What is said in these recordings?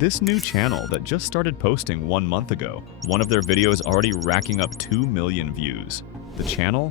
This new channel that just started posting 1 month ago, one of their videos already racking up 2 million views. The channel?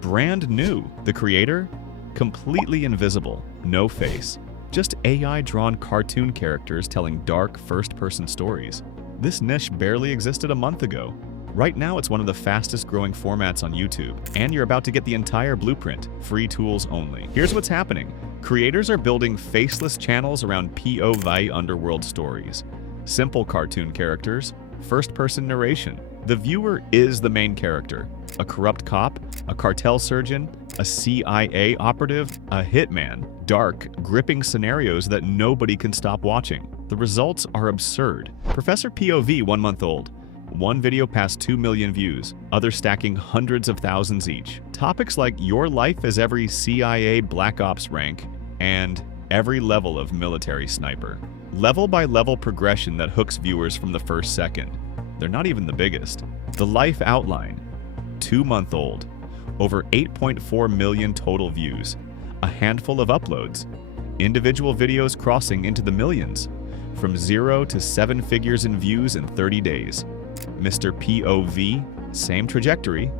Brand new. The creator? Completely invisible. No face. Just AI-drawn cartoon characters telling dark, first-person stories. This niche barely existed a month ago. Right now, it's one of the fastest-growing formats on YouTube, and you're about to get the entire blueprint, free tools only. Here's what's happening. Creators are building faceless channels around POV Underworld stories. Simple cartoon characters, first-person narration. The viewer is the main character. A corrupt cop, a cartel surgeon, a CIA operative, a hitman. Dark, gripping scenarios that nobody can stop watching. The results are absurd. Professor POV, 1 month old. One video passed 2 million views, others stacking hundreds of thousands each. Topics like your life as every CIA Black Ops rank and every level of military sniper. Level-by-level progression that hooks viewers from the first second. They're not even the biggest. The life outline. 2 month old. Over 8.4 million total views. A handful of uploads. Individual videos crossing into the millions. From 0 to 7 figures in views in 30 days. Mr. POV, same trajectory.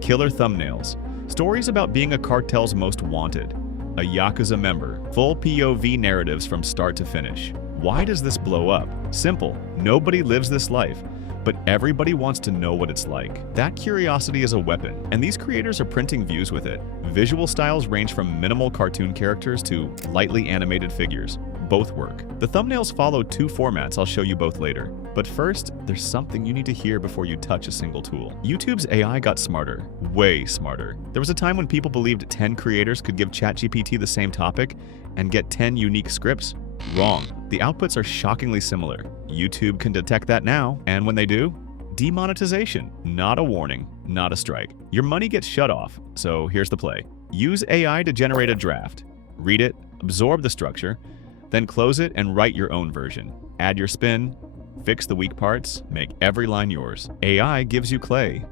Killer thumbnails. Stories about being a cartel's most wanted. A Yakuza member. Full POV narratives from start to finish. Why does this blow up? Simple. Nobody lives this life, but everybody wants to know what it's like. That curiosity is a weapon, and these creators are printing views with it. Visual styles range from minimal cartoon characters to lightly animated figures. Both work. The thumbnails follow 2 formats I'll show you both later. But first, there's something you need to hear before you touch a single tool. YouTube's AI got smarter. Way smarter. There was a time when people believed 10 creators could give ChatGPT the same topic and get 10 unique scripts. Wrong. The outputs are shockingly similar. YouTube can detect that now, and when they do, demonetization. Not a warning, not a strike. Your money gets shut off, so here's the play. Use AI to generate a draft. Read it, absorb the structure, then close it and write your own version. Add your spin, fix the weak parts, make every line yours. AI gives you clay.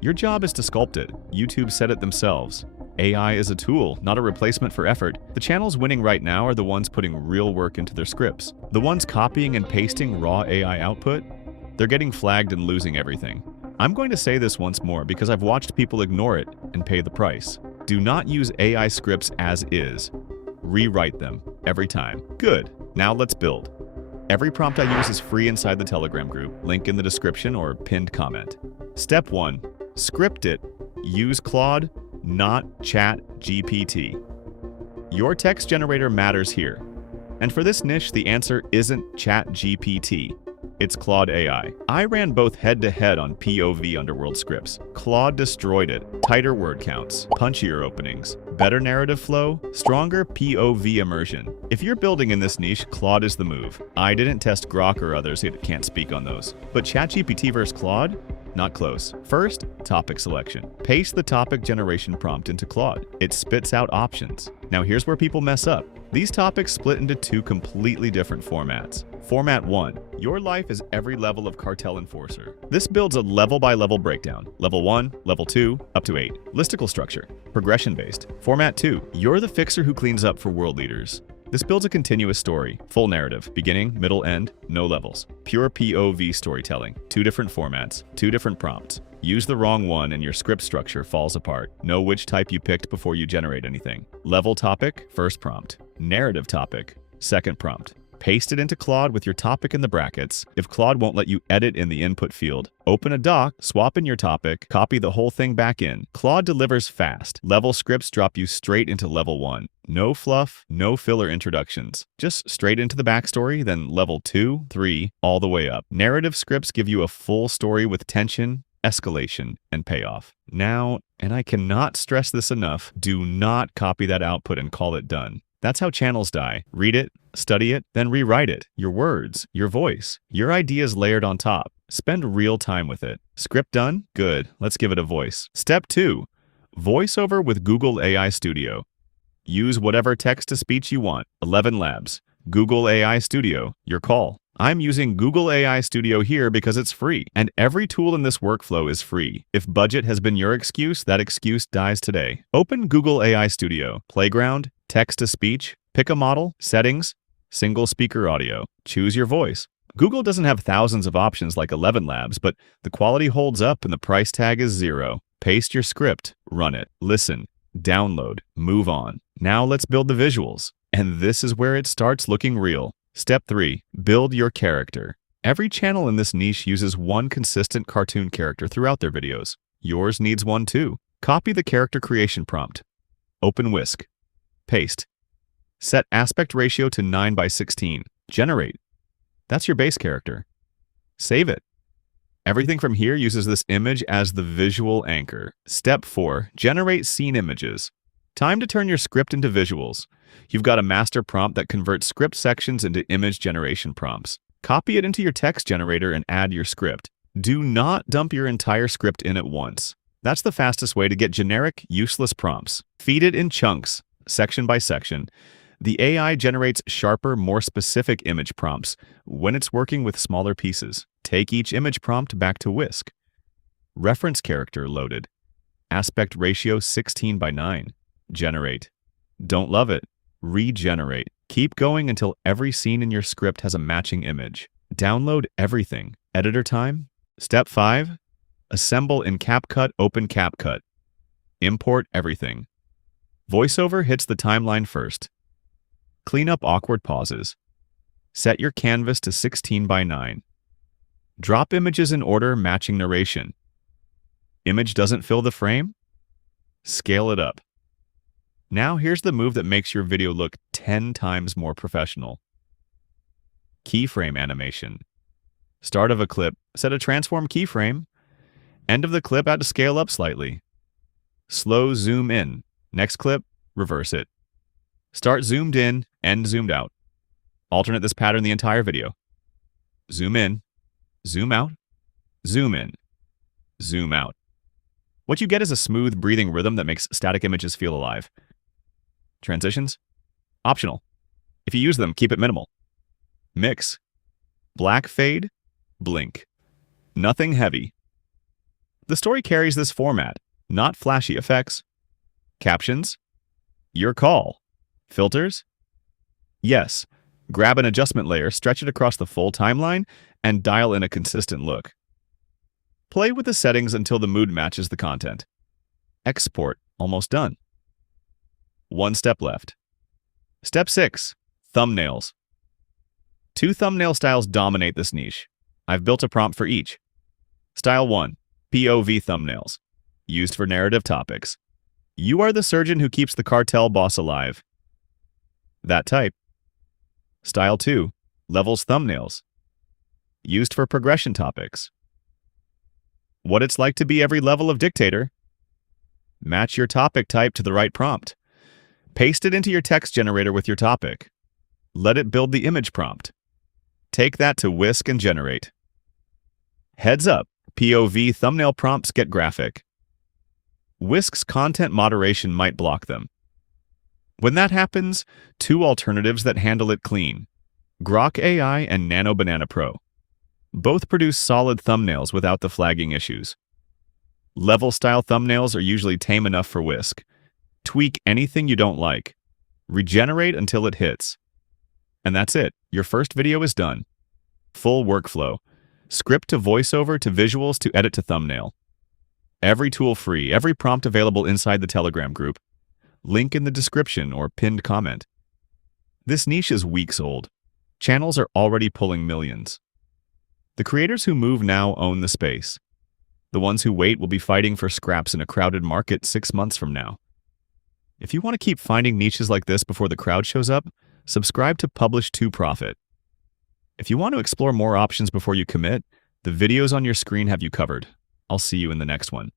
Your job is to sculpt it. YouTube said it themselves. AI is a tool, not a replacement for effort. The channels winning right now are the ones putting real work into their scripts. The ones copying and pasting raw AI output, they're getting flagged and losing everything. I'm going to say this once more because I've watched people ignore it and pay the price. Do not use AI scripts as is. Rewrite them every time. Good. Now let's build. Every prompt I use is free inside the Telegram group, link in the description or pinned comment. Step 1. Script it. Use Claude, not ChatGPT. Your text generator matters here. And for this niche, the answer isn't ChatGPT. It's Claude AI. I ran both head-to-head on POV Underworld scripts. Claude destroyed it. Tighter word counts, punchier openings, better narrative flow, stronger POV immersion. If you're building in this niche, Claude is the move. I didn't test Grok or others, it can't speak on those. But ChatGPT versus Claude? Not close. First, topic selection. Paste the topic generation prompt into Claude. It spits out options. Now here's where people mess up. These topics split into 2 completely different formats. Format 1. Your life is every level of cartel enforcer. This builds a level-by-level breakdown. Level 1, Level 2, up to 8. Listicle structure. Progression-based. Format 2. You're the fixer who cleans up for world leaders. This builds a continuous story. Full narrative. Beginning, middle, end. No levels. Pure POV storytelling. 2 different formats. 2 different prompts. Use the wrong one and your script structure falls apart. Know which type you picked before you generate anything. Level topic, first prompt. Narrative topic, second prompt. Paste it into Claude with your topic in the brackets. If Claude won't let you edit in the input field, open a doc, swap in your topic, copy the whole thing back in. Claude delivers fast. Level scripts drop you straight into level 1. No fluff, no filler introductions. Just straight into the backstory, then level 2, 3, all the way up. Narrative scripts give you a full story with tension, escalation, and payoff. Now, and I cannot stress this enough, do not copy that output and call it done. That's how channels die. Read it, study it, then rewrite it. Your words, your voice, your ideas layered on top. Spend real time with it. Script done? Good. Let's give it a voice. Step 2. Voiceover with Google AI Studio. Use whatever text-to-speech you want. 11 labs. Google AI Studio. Your call. I'm using Google AI Studio here because it's free, and every tool in this workflow is free. If budget has been your excuse, that excuse dies today. Open Google AI Studio. Playground, text-to-speech, pick a model, settings, single speaker audio. Choose your voice. Google doesn't have thousands of options like 11 Labs, but the quality holds up and the price tag is zero. Paste your script, run it, listen, download, move on. Now let's build the visuals. And this is where it starts looking real. Step 3. Build your character. Every channel in this niche uses one consistent cartoon character throughout their videos. Yours needs one too. Copy the character creation prompt. Open Whisk. Paste. Set aspect ratio to 9:16. Generate. That's your base character. Save it. Everything from here uses this image as the visual anchor. Step 4. Generate scene images. Time to turn your script into visuals. You've got a master prompt that converts script sections into image generation prompts. Copy it into your text generator and add your script. Do not dump your entire script in at once. That's the fastest way to get generic, useless prompts. Feed it in chunks, section by section. The AI generates sharper, more specific image prompts when it's working with smaller pieces. Take each image prompt back to Whisk. Reference character loaded. Aspect ratio 16:9. Generate. Don't love it? Regenerate. Keep going until every scene in your script has a matching image. Download everything. Editor time. Step 5. Assemble in CapCut, open CapCut. Import everything. VoiceOver hits the timeline first. Clean up awkward pauses. Set your canvas to 16:9. Drop images in order matching narration. Image doesn't fill the frame? Scale it up. Now here's the move that makes your video look 10 times more professional. Keyframe animation. Start of a clip, set a transform keyframe. End of the clip, add to scale up slightly. Slow zoom in. Next clip, reverse it. Start zoomed in, end zoomed out. Alternate this pattern the entire video. Zoom in, zoom out, zoom in, zoom out. What you get is a smooth, breathing rhythm that makes static images feel alive. Transitions? Optional. If you use them, keep it minimal. Mix. Black fade, blink. Nothing heavy. The story carries this format, not flashy effects. Captions? Your call. Filters? Yes. Grab an adjustment layer, stretch it across the full timeline, and dial in a consistent look. Play with the settings until the mood matches the content. Export. Almost done. One step left. Step 6. Thumbnails. 2 thumbnail styles dominate this niche. I've built a prompt for each. Style 1. POV thumbnails. Used for narrative topics. You are the surgeon who keeps the cartel boss alive. That type. Style 2. Levels thumbnails. Used for progression topics. What it's like to be every level of dictator. Match your topic type to the right prompt. Paste it into your text generator with your topic. Let it build the image prompt. Take that to Whisk and generate. Heads up, POV thumbnail prompts get graphic. Whisk's content moderation might block them. When that happens, 2 alternatives that handle it clean. Grok AI and Nano Banana Pro. Both produce solid thumbnails without the flagging issues. Level-style thumbnails are usually tame enough for Whisk. Tweak anything you don't like. Regenerate until it hits. And that's it. Your first video is done. Full workflow. Script to voiceover to visuals to edit to thumbnail. Every tool free, every prompt available inside the Telegram group. Link in the description or pinned comment. This niche is weeks old. Channels are already pulling millions. The creators who move now own the space. The ones who wait will be fighting for scraps in a crowded market 6 months from now. If you want to keep finding niches like this before the crowd shows up, subscribe to Publish to Profit. If you want to explore more options before you commit, the videos on your screen have you covered. I'll see you in the next one.